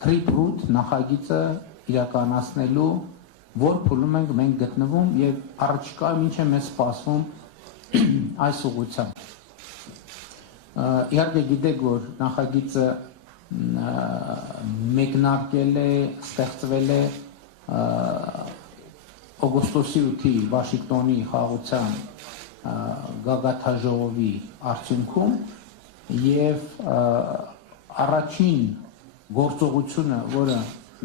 Trip-root նախագիծը իրականացնելու որ փուլում ենք մենք գտնվում եւ առաջիկայում ինչ է մեզ սպասվում այս ուղղությամբ։ Իհարկե գիտեք, որ նախագիծը մեկնարկել է, ստեղծվել է օգոստոսի 8-ի Վաշինգտոնի խաղաղության գագաթաժողովի արդյունքում եւ առաջին գործողությունը, որը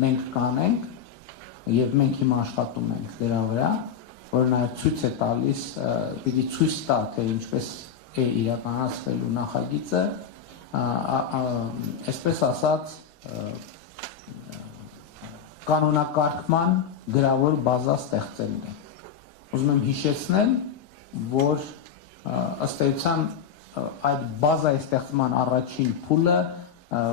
մենք կանենք եւ մենք հիմա աշխատում ենք դրա վրա, որ նաեւ ցույց է տալիս, պիտի ցույց տա, թե ինչպես է իրականացվելու նախագիծը, այսպես ասած, կանոնակարգման գրավոր բազա ստեղծելն է։ Ուզում եմ հիշեցնել, որ ըստ էության այդ բազայի ստեղծման առաջին փուլը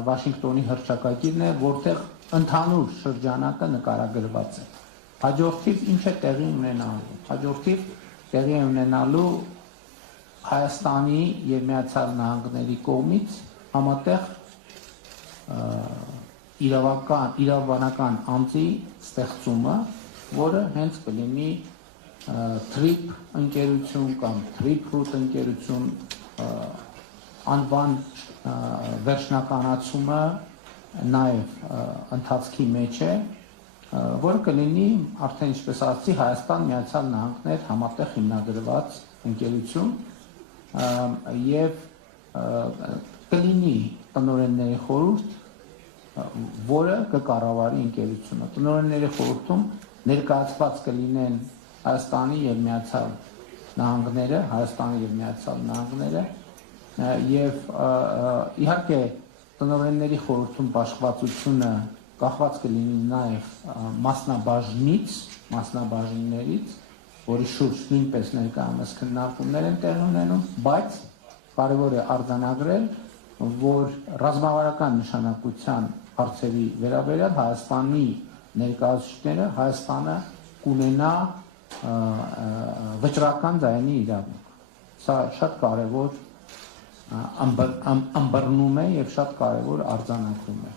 Վաշինգտոնի հռչակագիրն է, որտեղ ընդհանուր շրջանակը նկարագրված է։ Հաջորդիվ ինչ է տեղի ունենալու։ Հաջորդիվ տեղի է ունենալու Հայաստանի եւ Միացյալ Նահանգների կողմից համատեղ իրավաբանական անձի ստեղծումը, որը հենց կլինի Trip ընկերություն կամ Trip-root ընկերություն անվան վերջնականացումը նաև ընթացքի մեջ է, որը կլինի արդեն ինչպես ասացի Հայաստան Միացյալ Նահանգներ համատեղ հիմնադրված ընկերություն եւ կլինի տնօրենների խորհուրդ, որը կկառավարի ընկերությունը։ Տնօրենների խորհրդում ներկայացված կլինեն Հայաստանի եւ Միացյալ Նահանգները եւ իհարկե տնօրենների խորհրդում բաշխվածությունը կախված կլինի նաեւ մասնաբաժիններից, որի շուրջ նույնպես ներկայումս քննարկումներ են տեղի ունենում, բայց կարևոր է արձանագրել, որ ռազմավարական նշանակության հարցերի վերաբերյալ Հայաստանի ներկայացուցիչները Հայաստանը կունենա վճռական ձայնի իրավունք։ Սա շատ կարևոր ըմբռնում է եւ շատ կարևոր արձանագրում է։